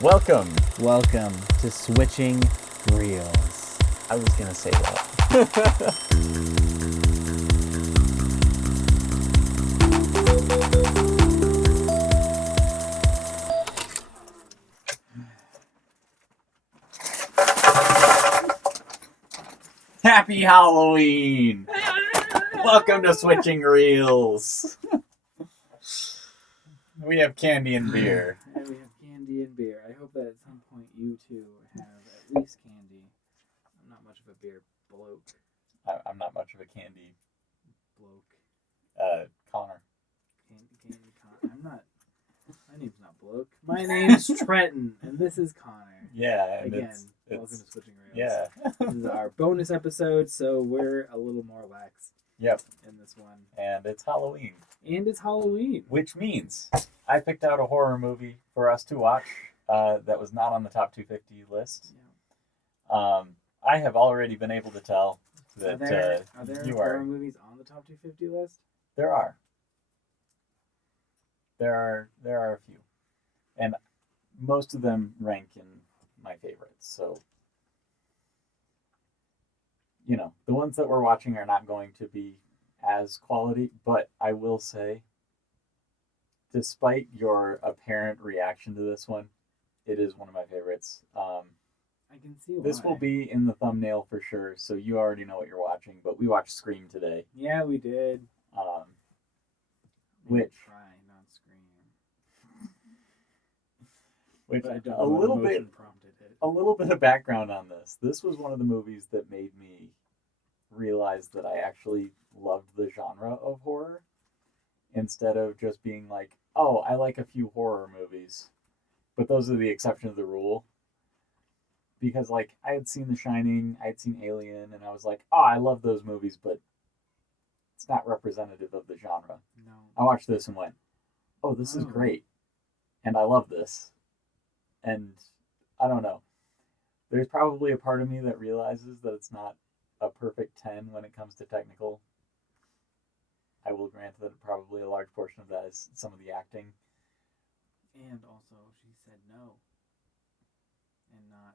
Welcome. Welcome to Switching Reels. I was going to say that. Happy Halloween! Welcome to Switching Reels. We have candy and beer. And we have candy and beer. I hope that at some point you two have at least candy. I'm not much of a beer bloke. I'm not much of a candy Bloke. Connor. I'm not. My name's not bloke. My name's Trenton, and this is Connor. Yeah, and Again, it's welcome to Switching Reels. yeah. This is our bonus episode, so we're a little more lax. Yep. In this one. And it's Halloween. And it's Halloween. Which means I picked out a horror movie for us to watch that was not on the top 250 list. Yeah. I have already been able to tell that Are there you horror are. movies on the top 250 list? There are. There are a few. And most of them rank in my favorites. So, you know, the ones that we're watching are not going to be as quality, but I will say, despite your apparent reaction to this one, it is one of my favorites. I can see why. This will be in the thumbnail for sure, so you already know what you're watching, but we watched Scream today. Yeah, we did. Which try not scream. Which But I don't a know what little emotion bit prompted it. a little bit of background on this. This was one of the movies that made me realize that I actually loved the genre of horror instead of just being like, oh, I like a few horror movies, but those are the exception of the rule. Because like I had seen The Shining, I had seen Alien, and I was like, oh, I love those movies, but it's not representative of the genre. No. I watched this and went, oh, this is great, and I love this. And I don't know. There's probably a part of me that realizes that it's not a perfect 10 when it comes to technical. I will grant that probably a large portion of that is some of the acting. And also, she said no. And not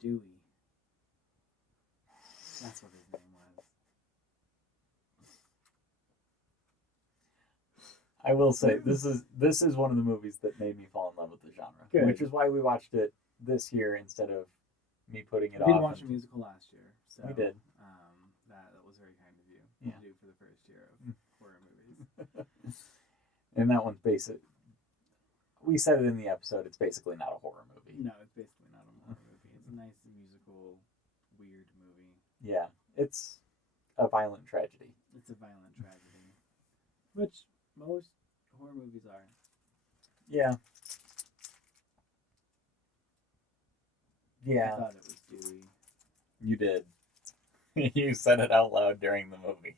Dewey. That's what his name was. I will say this is one of the movies that made me fall in love with the genre. Good. Which is why we watched it this year instead of me putting it off. We did watch a musical last year. So, we did. That was very kind of you Yeah. to do for the first year of horror movies. And that one's basic. We said it in the episode. It's basically not a horror movie. No, it's basically not a horror movie. It's a nice musical, weird movie. Yeah, it's a violent tragedy. It's a violent tragedy, which most horror movies are. Yeah. I Yeah, thought it was Dewey. you did. You said it out loud during the movie.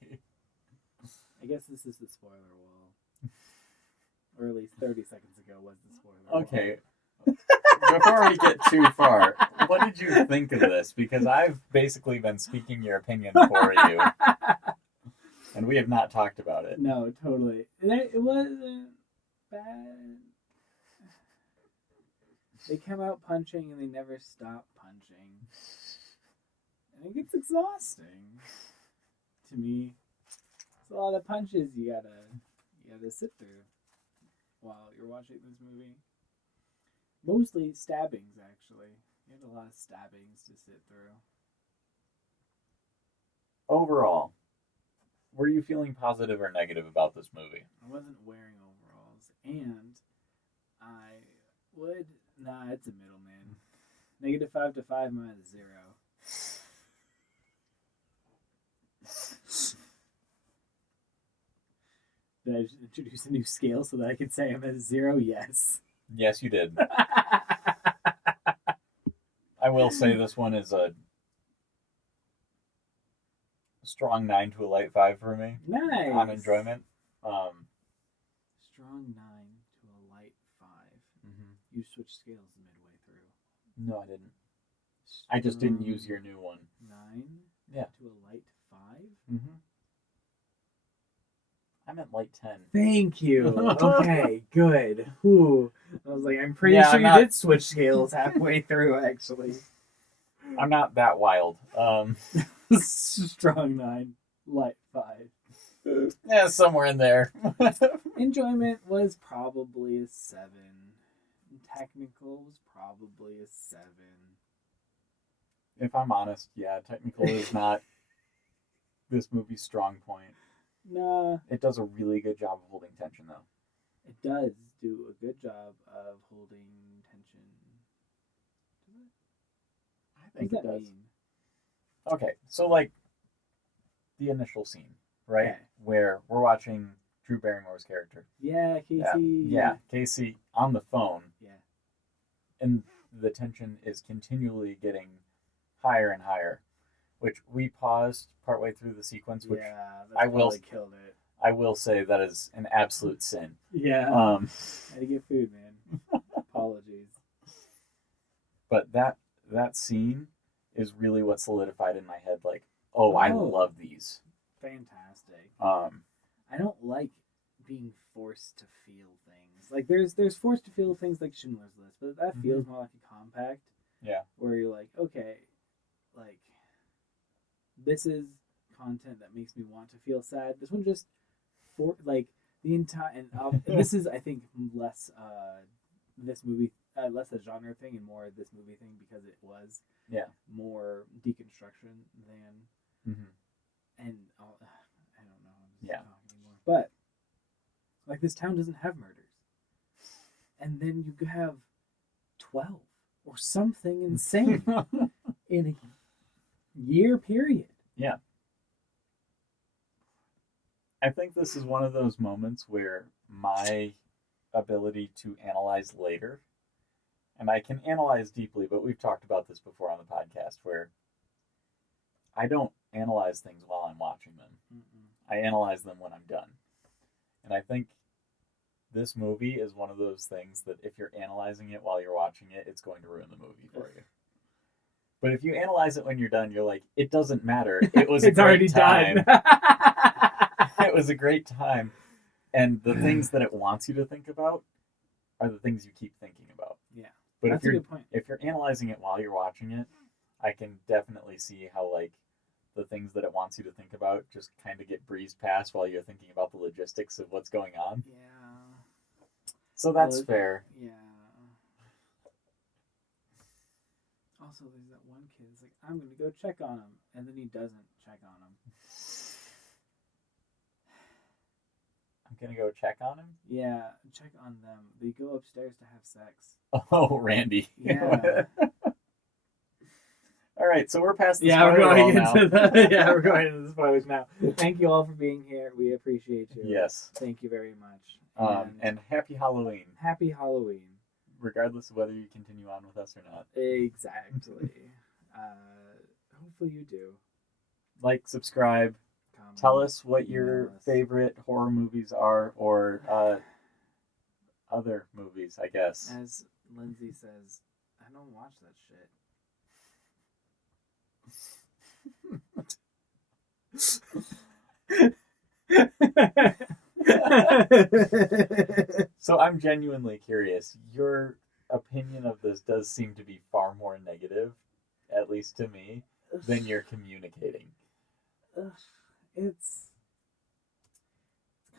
I guess this is the spoiler wall. Or at least 30 seconds ago was the spoiler Okay. Before we get too far, what did you think of this? Because I've basically been speaking your opinion for you, and we have not talked about it. No, totally. It wasn't bad. They come out punching and they never stop punching. I think it's exhausting. To me, it's a lot of punches you gotta sit through while you're watching this movie. Mostly stabbings, actually. You had a lot of stabbings to sit through. Overall, were you feeling positive or negative about this movie? I wasn't wearing overalls, and I would. Nah, it's a middleman. -5 to 5 minus 0. Did I just introduce a new scale so that I could say I'm at 0? Yes. Yes, you did. I will say this one is a strong 9 to a light 5 for me. Nice. On enjoyment. Strong 9 to a light 5. Mm-hmm. You switched scales midway through. No, I didn't. I just didn't use your new one. 9 Yeah. to a light 5? Mm-hmm. I meant light 10. Thank you. Okay, good. Ooh. I was like, I'm pretty Yeah, sure I'm you not- did switch scales halfway through, actually. I'm not that wild. Strong 9, light 5. Yeah, somewhere in there. Enjoyment was probably a 7. Technical was probably a 7. If I'm honest, yeah, technical is not this movie's strong point. Nah, It does a really good job of holding tension, though. it does do a good job of holding tension. I think What it does that does. mean? Okay, so like the initial scene, right? Okay. Where we're watching Drew Barrymore's character. Yeah, Casey. Yeah, Casey on the phone. Yeah. And the tension is continually getting higher and higher, which we paused partway through the sequence, which yeah, that's I will- probably killed it. I will say that is an absolute sin. Yeah. Um, Had to get food, man. Apologies. but that scene is really what solidified in my head, like, oh, I Oh. love these. Fantastic. I don't like being forced to feel things. Like there's forced to feel things like Schindler's List, but that feels more like a compact. Yeah. Where you're like, okay, like this is content that makes me want to feel sad. This one just for like the entire and this is I think less this movie less a genre thing and more this movie thing because it was more deconstruction than and I don't know I'm just talking anymore. But like this town doesn't have murders, and then you have 12 or something insane in a year period. Yeah. I think this is one of those moments where my ability to analyze later, and I can analyze deeply, but we've talked about this before on the podcast, where I don't analyze things while I'm watching them. I analyze them when I'm done. And I think this movie is one of those things that if you're analyzing it while you're watching it, it's going to ruin the movie for you. But if you analyze it when you're done, you're like, it doesn't matter. It was It's a great already time. done. It was a great time. And the things that it wants you to think about are the things you keep thinking about. Yeah. But That's a good point. if you're analyzing it while you're watching it, I can definitely see how like the things that it wants you to think about just kind of get breezed past while you're thinking about the logistics of what's going on. Yeah. So that's fair. Yeah. Also, there's that one kid that's like, I'm going to go check on him. And then he doesn't check on him. I'm going to go check on him? Yeah, check on them. They go upstairs to have sex. Oh, Randy. Yeah. All right, so we're past the we're going now. into we're going into the spoilers now. Thank you all for being here. We appreciate you. Yes. Thank you very much. And happy Halloween. Happy Halloween. Regardless of whether you continue on with us or not. Exactly. Hopefully you do. Like, subscribe. Comment, Tell us what your email us. favorite horror movies are, or other movies, I guess. As Lindsay says, I don't watch that shit. So I'm genuinely curious. Your opinion of this does seem to be far more negative, at least to me, than you're communicating. It's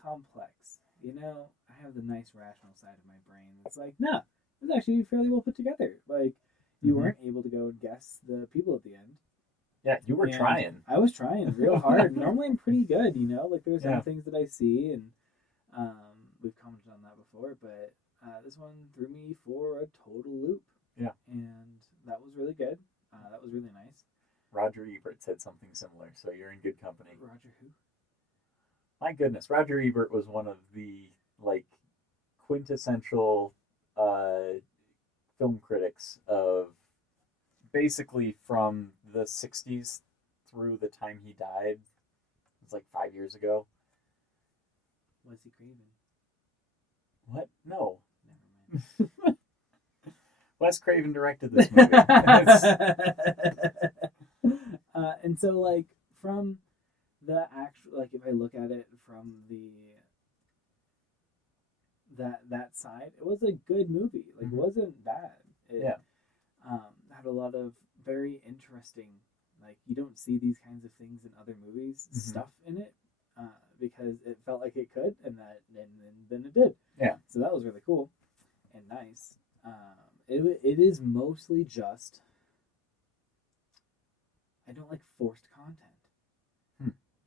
complex. You know, I have the nice rational side of my brain that's like, no, it was actually fairly well put together. Like, you weren't able to go and guess the people at the end. Yeah, you were trying. I was trying real hard. Normally I'm pretty good, you know? Like, there's some things that I see, and we've commented on that before, but this one threw me for a total loop. Yeah. And that was really good. That was really nice. Roger Ebert said something similar, so you're in good company. Roger who? My goodness, Roger Ebert was one of the, like, quintessential film critics of basically from the 60s through the time he died. It was like 5 years ago. Was he Craven? What? No. Never mind. Wes Craven directed this movie. And so, like, from the actual, like, if I look at it from the that side, it was a good movie. Like, it wasn't bad. It, had a lot of very interesting, like, you don't see these kinds of things in other movies, stuff in it, because it felt like it could, and then it did. Yeah. So that was really cool and nice. It is mostly just, I don't like forced content.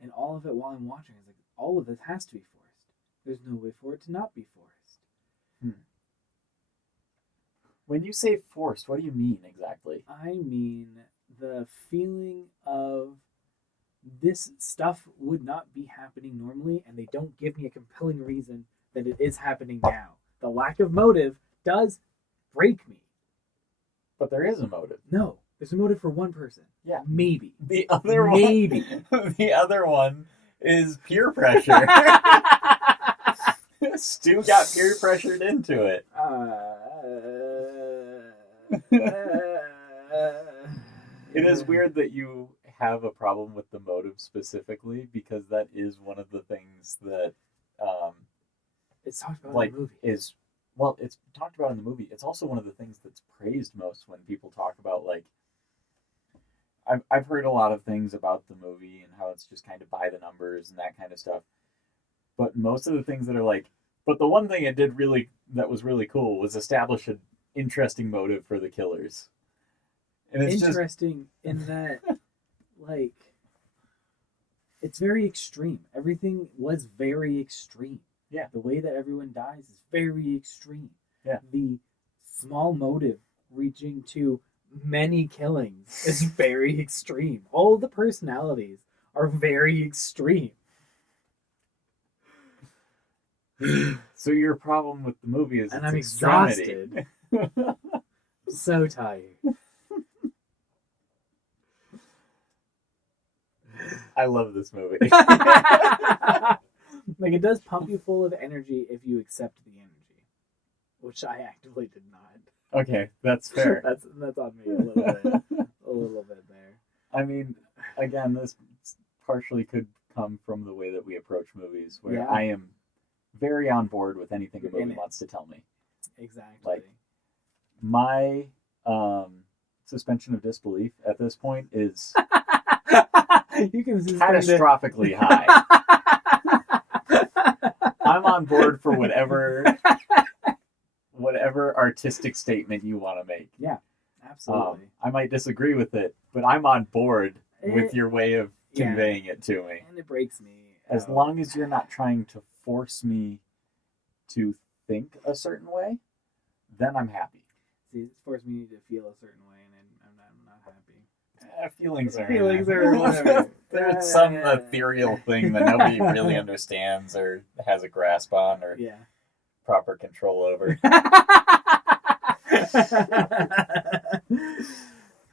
And all of it while I'm watching is like, all of this has to be forced. There's no way for it to not be forced. When you say forced, what do you mean exactly? I mean the feeling of this stuff would not be happening normally, and they don't give me a compelling reason that it is happening now. The lack of motive does break me. But there is a motive. No, there's a motive for one person. Yeah. Maybe. The other one. Maybe. The other one is peer pressure. Stu got peer pressured into it. It is weird that you have a problem with the motive specifically, because that is one of the things that it's talked about like in the movie. It's talked about in the movie. It's also one of the things that's praised most when people talk about, like, I've heard a lot of things about the movie and how it's just kind of by the numbers and that kind of stuff. But most of the things that are like, but the one thing it did that was really cool was establish an interesting motive for the killers. And it's interesting in that, like, it's very extreme. Everything was very extreme. Yeah. The way that everyone dies is very extreme. Yeah. The small motive reaching to many killings is very extreme. All the personalities are very extreme. So your problem with the movie is and its I'm extremity. Exhausted. So tired. I love this movie. Like, it does pump you full of energy if you accept the energy, which I actively did not. Okay, that's fair. that's on me a little bit there. I mean, again, this partially could come from the way that we approach movies, where I am very on board with anything a movie wants to tell me. Exactly. Like, my suspension of disbelief at this point is you can catastrophically high. I'm on board for whatever artistic statement you want to make. Yeah, absolutely. I might disagree with it, but I'm on board with your way of conveying it to me. And it breaks me. As long as you're not trying to force me to think a certain way, then I'm happy. See, it's forced me to feel a certain way, and I'm not happy. Feelings are whatever. There's some ethereal thing that nobody really understands or has a grasp on or proper control over. Connor,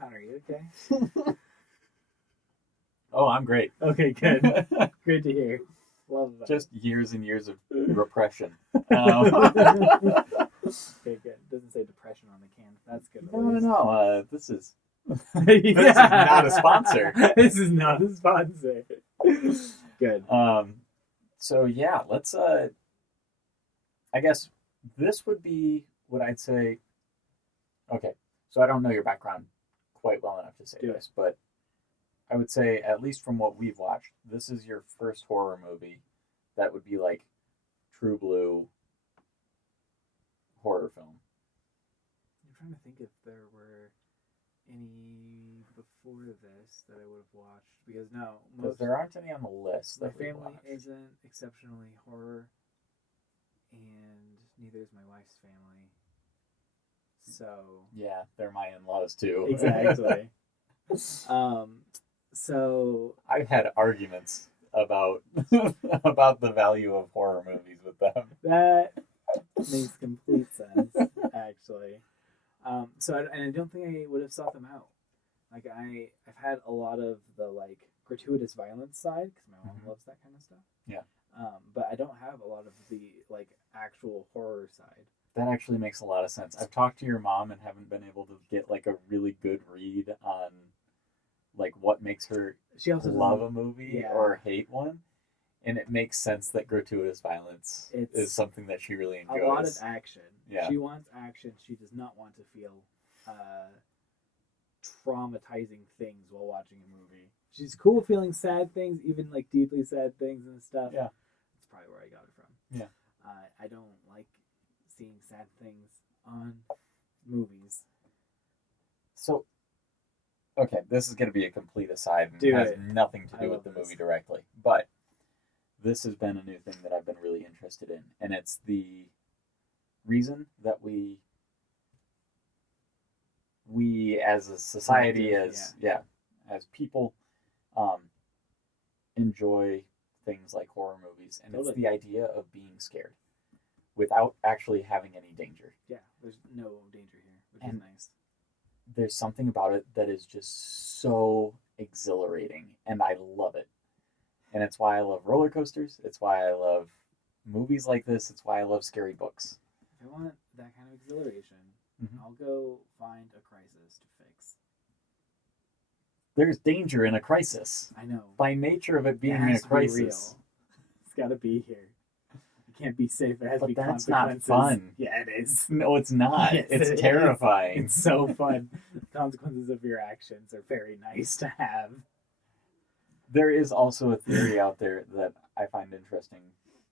are you okay? Oh, I'm great. Okay, good. Good to hear. Love that. Just years and years of repression. Okay, good. Doesn't say depression on the can. That's good. No. This is not a sponsor. This is not a sponsor. Good. So yeah, let's. I guess this would be what I'd say. Okay, so I don't know your background quite well enough to say this, but I would say, at least from what we've watched, this is your first horror movie that would be like true blue horror film. I'm trying to think if there were any before this that I would have watched, because because there aren't any on the list. My family isn't exceptionally horror, and neither is my wife's family. So yeah, they're my in-laws too. Exactly. So I've had arguments about the value of horror movies with them. That makes complete sense, actually. So I don't think I would have sought them out. Like, I've had a lot of the, like, gratuitous violence side, because my mom loves that kind of stuff. Yeah. But I don't have a lot of the, like, actual horror side. That actually makes a lot of sense. I've talked to your mom and haven't been able to get, like, a really good read on, like, what makes her love a movie or hate one. And it makes sense that gratuitous violence is something that she really enjoys. A lot of action. Yeah. She wants action. She does not want to feel traumatizing things while watching a movie. She's cool feeling sad things, even like deeply sad things and stuff. Yeah. That's probably where I got it from. Yeah. I don't like seeing sad things on movies. So, okay, this is going to be a complete aside and has nothing to do with the movie directly. But this has been a new thing that I've been really interested in. And it's the reason that we as a society, as people, enjoy things like horror movies. And it's the idea of being scared without actually having any danger. Yeah, there's no danger here, which is nice. There's something about it that is just so exhilarating, and I love it. And it's why I love roller coasters. It's why I love movies like this. It's why I love scary books. If I want that kind of exhilaration, I'll go find a crisis to fix. There's danger in a crisis. I know. By nature of it being a crisis. It's got to be here. It can't be safe. It has to be consequences. That's not fun. Yeah, it is. No, it's not. Yes, it's terrifying. It's so fun. The consequences of your actions are very nice to have. There is also a theory out there that I find interesting,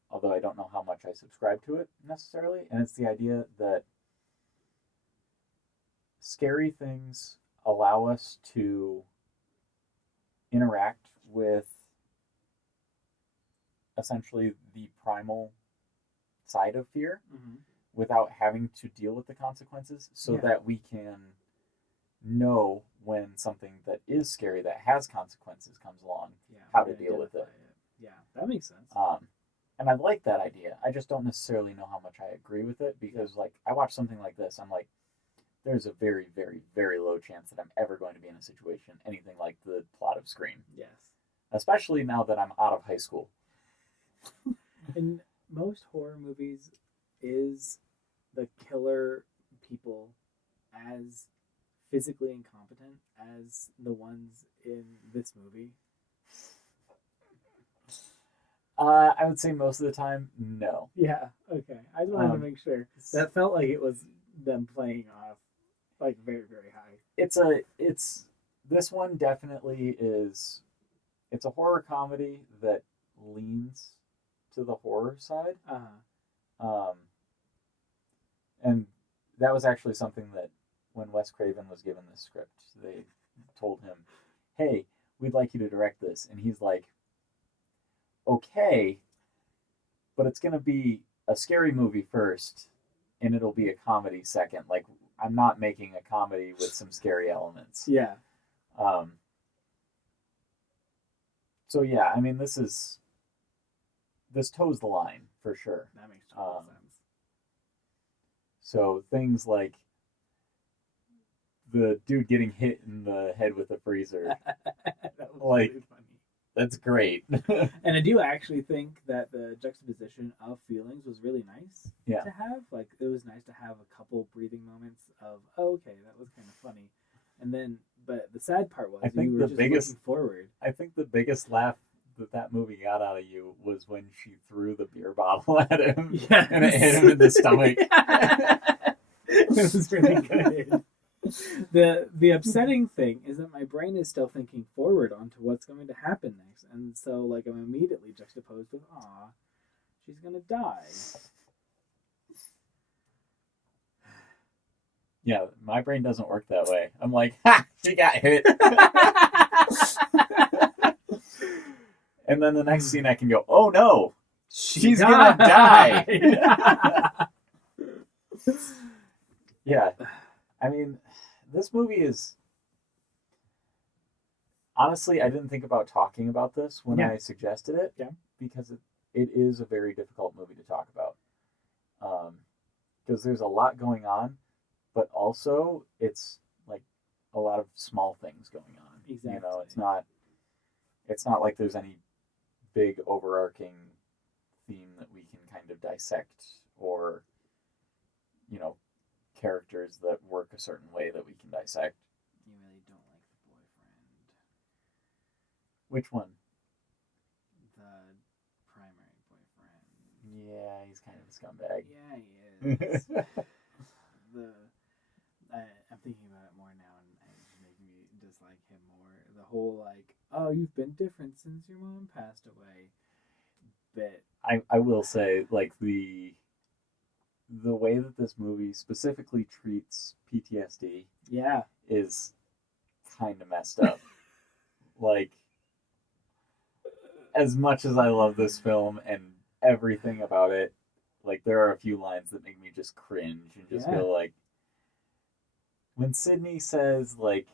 although I don't know how much I subscribe to it necessarily, and it's the idea that scary things allow us to interact with essentially the primal side of fear without having to deal with the consequences, so that we can know when something that is scary that has consequences comes along, how to deal with it. Yeah, that makes sense. And I like that idea. I just don't necessarily know how much I agree with it, because like I watch something like this, I'm like, there's a very, very, very low chance that I'm ever going to be in a situation anything like the plot of Scream. Yes. Especially now that I'm out of high school. In most horror movies, is the killer people as physically incompetent as the ones in this movie? I would say most of the time, no. Yeah, okay. I just wanted to make sure. That felt like it was them playing off like very, very high. This one definitely is, it's a horror comedy that leans to the horror side. And that was actually something that when Wes Craven was given this script, they told him, hey, we'd like you to direct this. And he's like, okay, but it's going to be a scary movie first, and it'll be a comedy second. Like, I'm not making a comedy with some scary elements. Yeah. So yeah, I mean, this toes the line for sure. That makes total sense. So things like the dude getting hit in the head with a freezer, that was like, really funny. That's great. And I do actually think that the juxtaposition of feelings was really nice to have. Like, it was nice to have a couple breathing moments of, oh, okay, that was kind of funny. And then, but the sad part was you were just looking forward. I think the biggest laugh that movie got out of you was when she threw the beer bottle at him. Yes. And it hit him in the stomach. It was really good. The upsetting thing is that my brain is still thinking forward onto what's going to happen next, and so like I'm immediately juxtaposed with, "Aw, she's gonna die." Yeah, my brain doesn't work that way. I'm like, ha! She got hit. And then the next scene I can go, oh no! She's gonna die! Yeah. I mean, this movie is... Honestly, I didn't think about talking about this when I suggested it. Yeah. Because it is a very difficult movie to talk about. Because there's a lot going on, but also it's like a lot of small things going on. Exactly. You know, it's not like there's any big overarching theme that we can kind of dissect, or, you know, characters that work a certain way that we can dissect. You really don't like the boyfriend. Which one? The Yeah, he's kind of a scumbag. Yeah, he is. I'm thinking about it more now, and it's making me dislike him more. The whole like, oh, you've been different since your mom passed away. But I will say, like, the way that this movie specifically treats PTSD yeah, is kind of messed up. Like, as much as I love this film and everything about it, like, there are a few lines that make me just cringe and just go like, when Sydney says, like,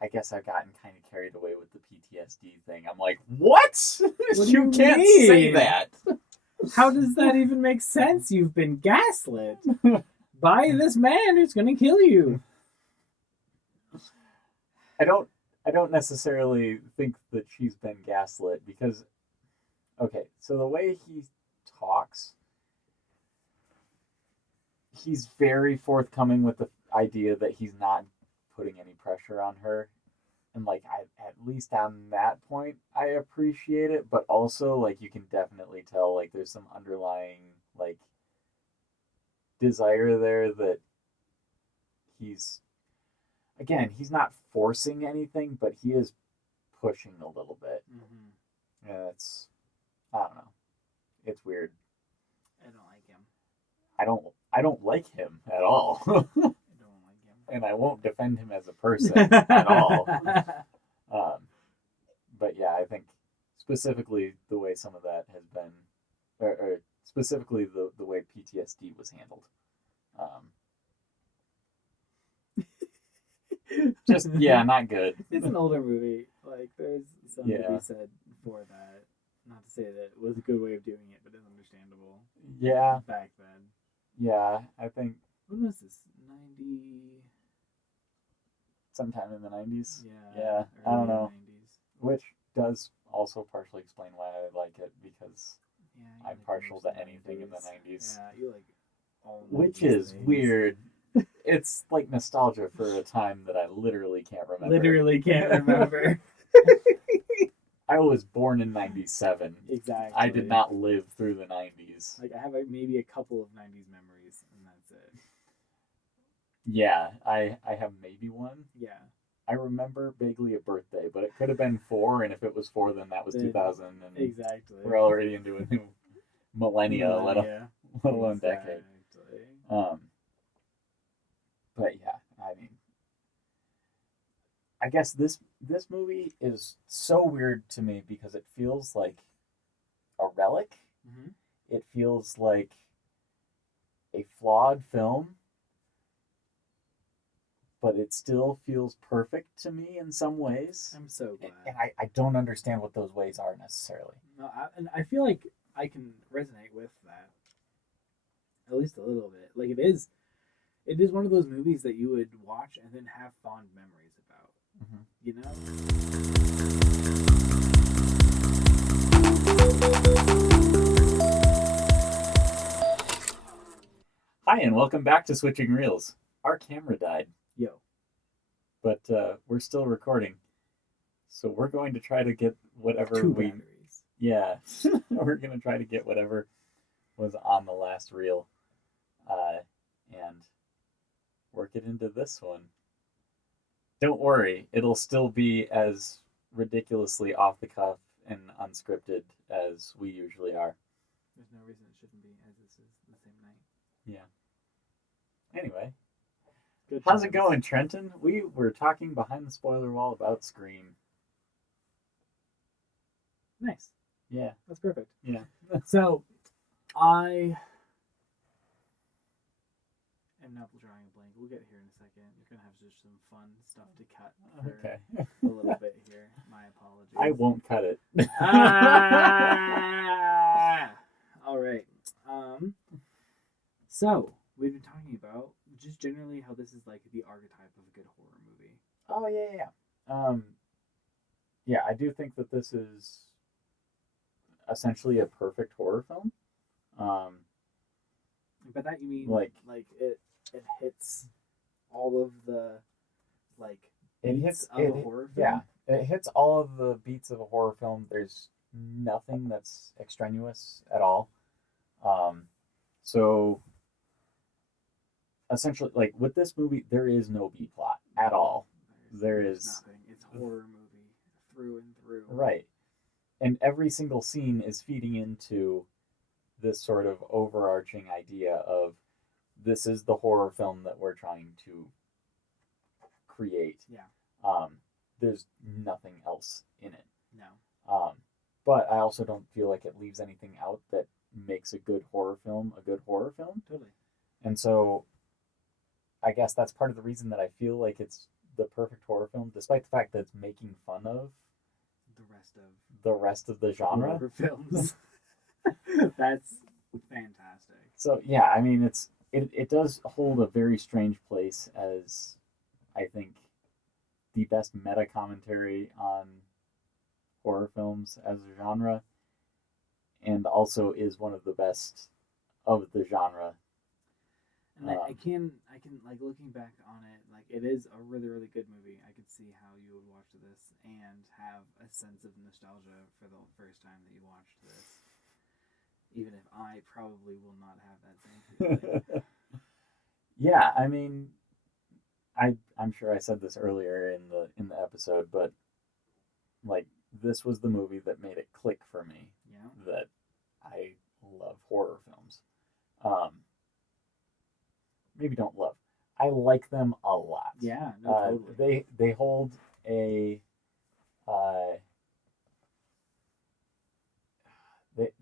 I guess I've gotten kind of carried away with the PTSD thing, I'm like, what? What You do can't mean? say that. How does that even make sense? You've been gaslit by this man who's gonna kill you. I don't necessarily think that she's been gaslit because, okay, so the way he talks, he's very forthcoming with the idea that he's not putting any pressure on her. And, like, at least on that point, I appreciate it. But also, like, you can definitely tell, like, there's some underlying, like, desire there that he's, again, he's not forcing anything, but he is pushing a little bit. Mm-hmm. Yeah, it's, I don't know. It's weird. I don't like him. I don't like him at all. I don't like him. And I won't defend him as a person at all. But yeah, I think specifically the way some of that has been, or specifically the way PTSD was handled. Just, yeah, not good. It's an older movie. Like, there's something to Yeah. be said for that. Not to say that it was a good way of doing it, but it's understandable. Yeah, Back then. yeah, I think When was this? 90. sometime in the 90s. Yeah. Yeah, I don't know. 90s. Which does also partially explain why I like it, because Yeah, you I'm like partial most to of the anything in the 90s. Yeah, you like all 90s Which is things. weird. It's like nostalgia for a time that I literally can't remember. Literally can't remember. I was born in 97. Exactly. I did not live through the 90s. Like, I have maybe a couple of 90s memories, and that's it. Yeah, I have maybe one. Yeah. I remember vaguely a birthday, but it could have been 4, and if it was 4, then that was 2000, and Exactly. we're already into a new millennia, let alone decade. But yeah, I mean, I guess this movie is so weird to me because it feels like a relic. Mm-hmm. It feels like a flawed film, but it still feels perfect to me in some ways. I'm so glad. And I don't understand what those ways are necessarily. No, and I feel like I can resonate with that at least a little bit. Like, it is one of those movies that you would watch and then have fond memories about. Mm-hmm. You know? Hi, and welcome back to Switching Reels. Our camera died. Yo. But we're still recording. So we're going to try to get whatever Two batteries. Yeah. We're going to try to get whatever was on the last reel. And work it into this one. Don't worry, it'll still be as ridiculously off the cuff and unscripted as we usually are. There's no reason it shouldn't be, as this is the same night. Yeah. Anyway. Good How's times. it going, Trenton? We were talking behind the spoiler wall about Scream. Nice. Yeah. That's perfect. Yeah. So, I am now drawing a blank. We'll get here in a second. You're going to have just some fun stuff to cut for Okay. a little bit here. My apologies. I won't cut it. All right. So, we've been talking about just generally how this is like the archetype of a good horror movie. Oh, yeah. Yeah, I do think that this is essentially a perfect horror film. By that you mean like it hits all of the it beats hits of a horror film. Yeah, it hits all of the beats of a horror film. There's nothing that's extraneous at all. So essentially, like with this movie, there is no B plot at all. There's nothing. It's a horror movie through and through. Right. And every single scene is feeding into this sort of overarching idea of this is the horror film that we're trying to create. Yeah. There's nothing else in it. No. But I also don't feel like it leaves anything out that makes a good horror film a good horror film. Totally. And so I guess that's part of the reason that I feel like it's the perfect horror film, despite the fact that it's making fun of the rest of the genre. Horror films. That's fantastic. So yeah, I mean it does hold a very strange place as I think the best meta commentary on horror films as a genre, and also is one of the best of the genre. And I can like looking back on it, like it is a really, really good movie. I could see how you would watch this and have a sense of nostalgia for the first time that you watched this. Even if I probably will not have that same feeling. Yeah, I mean, I'm sure I said this earlier in the episode, but like this was the movie that made it click for me. Yeah. That I love horror films. Maybe don't love. I like them a lot. Yeah, no, totally. They hold a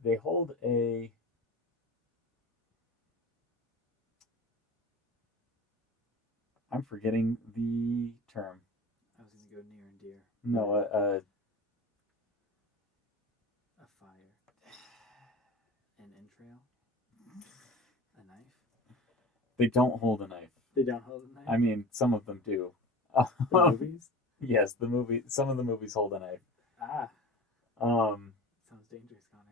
they hold a I'm forgetting the term. I was gonna go near and dear. No, a fire, an entrail, a knife. They don't hold a knife. They don't hold a knife. I mean, some of them do. The movies. Yes, the movie. Some of the movies hold a knife. Ah. Sounds dangerous, Connor.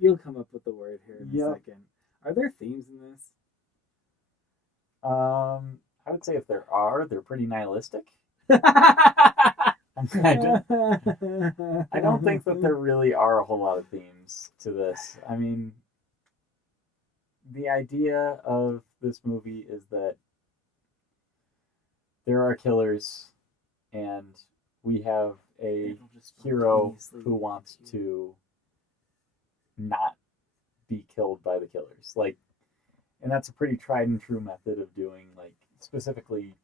You'll come up with the word here in a second. Are there themes in this? I would say if there are, they're pretty nihilistic. I don't think that there really are a whole lot of themes to this. I mean, the idea of this movie is that there are killers, and we have a hero who wants to not be killed by the killers. Like, and that's a pretty tried and true method of doing, like, specifically,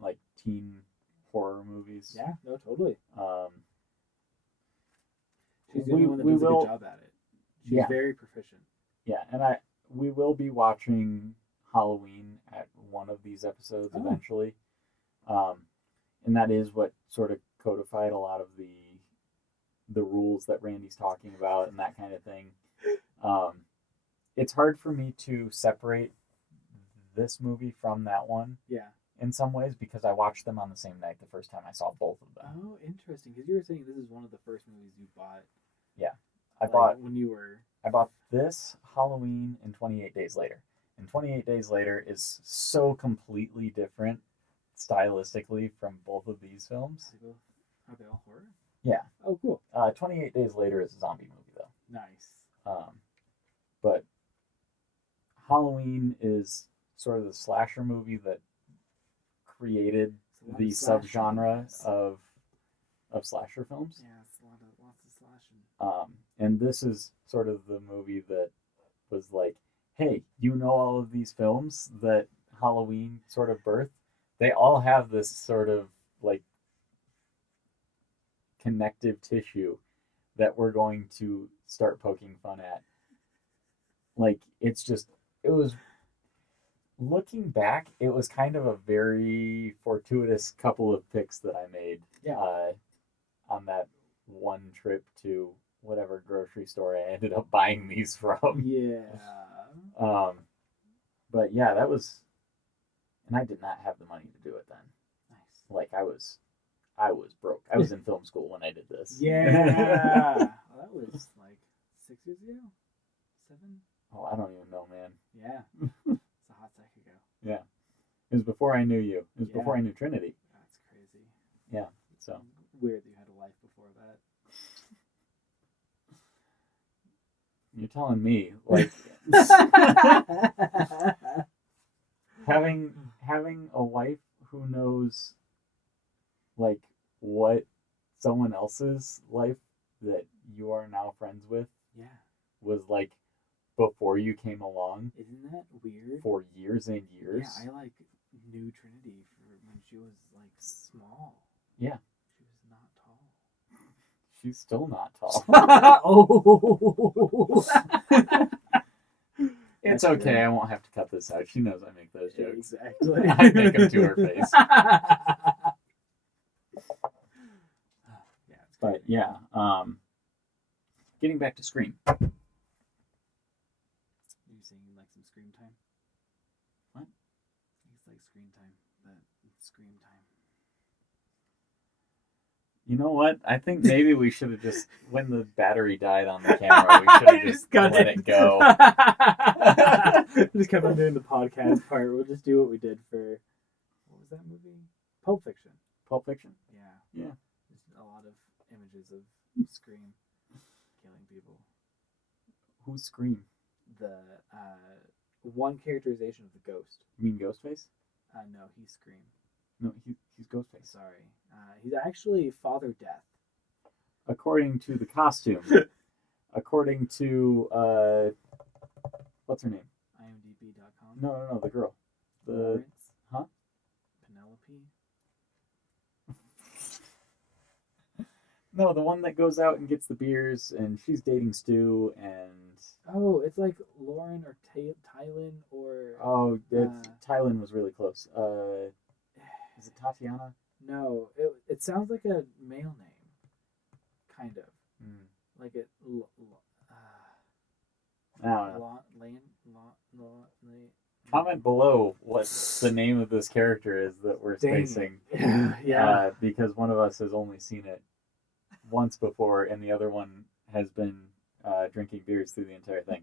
like, teen horror movies. Yeah, no, totally. She's the only one that does a good job at it. She's very proficient. Yeah, and we will be watching Halloween at one of these episodes eventually. And that is what sort of codified a lot of the rules that Randy's talking about and that kind of thing. It's hard for me to separate this movie from that one. Yeah. In some ways, because I watched them on the same night the first time I saw both of them. Oh, interesting. Because you were saying this is one of the first movies you bought. Yeah. I bought this Halloween and 28 Days Later. And 28 Days Later is so completely different stylistically from both of these films. Are they all horror? Yeah. Oh, cool. 28 Days Later is a zombie movie, though. Nice. But Halloween is sort of the slasher movie that created the subgenre of slasher films. Yeah, it's lots of slashing. And this is sort of the movie that was like, hey, you know all of these films that Halloween sort of birthed? They all have this sort of like connective tissue that we're going to start poking fun at. Like, it was, looking back, it was kind of a very fortuitous couple of picks that I made on that one trip to whatever grocery store I ended up buying these from. Yeah. But yeah, that was, and I did not have the money to do it then. Nice. Like, I was broke. I was in film school when I did this. Yeah. Well, that was like 6 years ago? 7? Oh, I don't even know, man. Yeah. It's a hot sec ago. Yeah. It was before I knew you. It was before I knew Trinity. That's crazy. before that. You're telling me, like, having a wife who knows, like, what someone else's life that you are now friends with Yeah. was like before you came along Isn't that weird? for years and years. Yeah, I like knew Trinity for when she was like small. Yeah. She was not tall. She's still not tall. Oh. It's okay. I won't have to cut this out. She knows I make those jokes. Exactly. I make them to her face. Yeah, it's But yeah, getting back to Scream. You saying you like some screen time? What? It's like screen time. Scream time. You know what? I think maybe we should have just, when the battery died on the camera, we should have just let it go. Just kept on doing the podcast part. We'll just do what we did for, what was that movie? Pulp Fiction. Pulp Fiction? Yeah. Yeah. There's a lot of images of Scream killing people. Who's Scream? The one characterization of the ghost. You mean Ghostface? No, he's Scream. No, he's Ghostface. Sorry. He's actually Father Death. According to the costume. According to, what's her name? IMDb.com. No, the girl. The Lawrence. Huh? Penelope. No, the one that goes out and gets the beers, and she's dating Stu, and Oh, it's like Lauren or Tylen or... oh, Tylen was really close. Is it Tatiana? No, it sounds like a male name. Kind of. Like it... I don't know. Comment below what the name of this character is that we're spacing. Yeah. Because one of us has only seen it once before, and the other one has been drinking beers through the entire thing.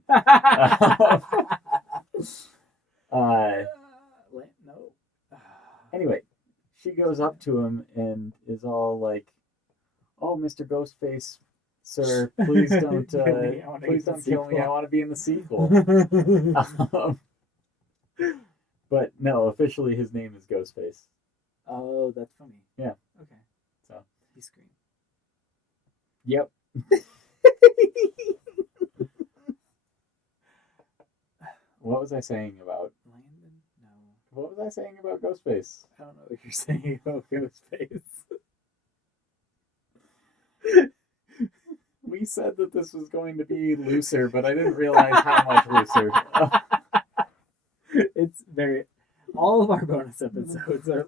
No. Anyway, she goes up to him and is all like, "Oh, Mr. Ghostface, sir, please don't please don't kill me. I want to be in the sequel." But no, officially his name is Ghostface. Oh, that's funny. Yeah. Okay. So He screamed. Yep. What was I saying about Landon? No. What was I saying about Ghostface? I don't know what you're saying about Ghostface. We said that this was going to be looser, but I didn't realize how much looser. It's very... All of our bonus episodes are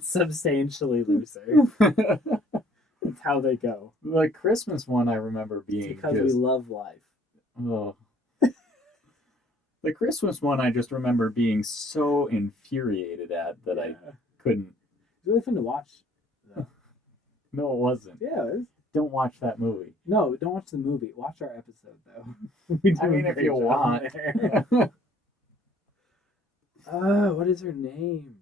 substantially looser. That's how they go. The Christmas one I remember being Because just... we love life. Oh. The Christmas one I just remember being so infuriated at that I couldn't... It's really fun to watch, though. No, it wasn't. Yeah, it is. Don't watch that movie. No, don't watch the movie. Watch our episode, though. I mean, if you want. What is her name?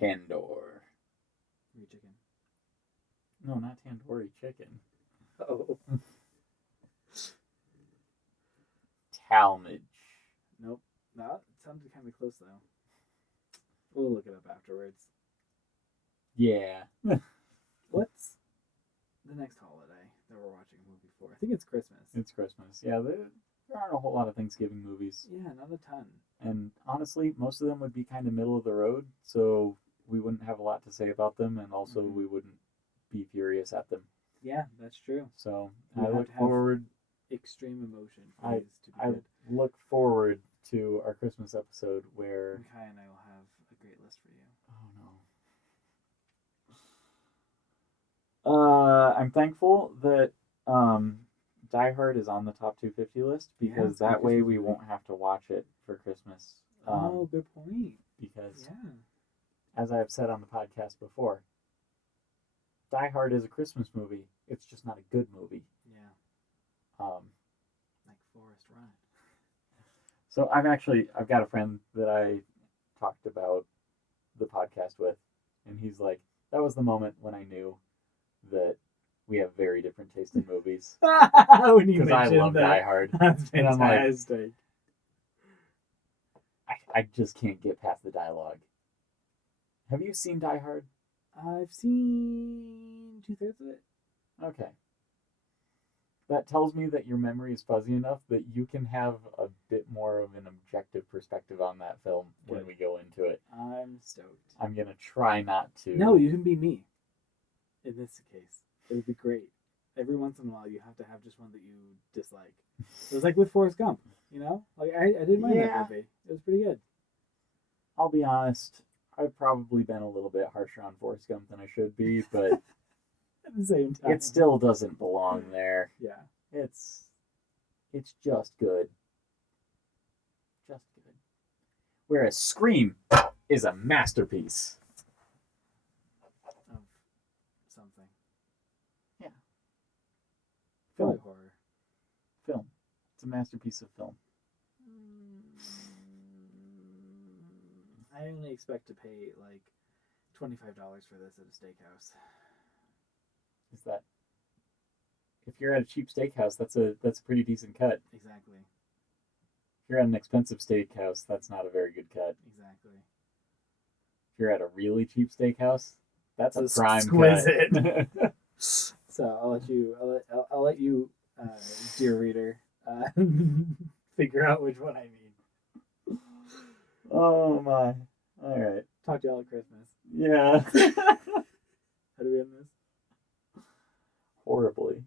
Tandoor. Chicken. No, not tandoori chicken. Oh. Talmadge. Nope. No, it sounded kind of close, though. We'll look it up afterwards. Yeah. What's the next holiday that we're watching a movie for? I think it's Christmas. It's Christmas. Yeah, there aren't a whole lot of Thanksgiving movies. Yeah, not a ton. And honestly, most of them would be kind of middle of the road, so we wouldn't have a lot to say about them, and also we wouldn't be furious at them. Yeah, that's true. So We I have look to have forward. Extreme emotion. I good. look forward to our Christmas episode where Kai and I will have a great list for you. Oh no. I'm thankful that Die Hard is on the top 250 list because that way we won't have to watch it for Christmas. Good point. Because as I've said on the podcast before, Die Hard is a Christmas movie. It's just not a good movie. Yeah. Like Forrest Run. So I've got a friend that I talked about the podcast with, and he's like, that was the moment when I knew that we have very different taste in movies. When you Because I mentioned love that. Die Hard. That's And I'm like, fantastic. I just can't get past the dialogue. Have you seen Die Hard? I've seen 2/3 of it. Okay. That tells me that your memory is fuzzy enough that you can have a bit more of an objective perspective on that film when we go into it. I'm stoked. I'm going to try not to. No, you can be me. In this case, it would be great. Every once in a while, you have to have just one that you dislike. It was like with Forrest Gump, you know? Like, I didn't mind that movie. It was pretty good. I'll be honest, I've probably been a little bit harsher on Forrest Gump than I should be, but At the same time. it still doesn't belong there. Yeah. It's just good. Just good. Whereas Scream is a masterpiece. Of something. Yeah. Probably horror. Film. It's a masterpiece of film. I only expect to pay like $25 for this at a steakhouse. Is that if you're at a cheap steakhouse, that's a pretty decent cut. Exactly. If you're at an expensive steakhouse, that's not a very good cut. Exactly. If you're at a really cheap steakhouse, that's a It's prime exquisite. cut. So I'll let you, dear reader, figure out which one I mean. Oh my! All right. Talk to y'all at Christmas. Yeah. How do we end this? Horribly.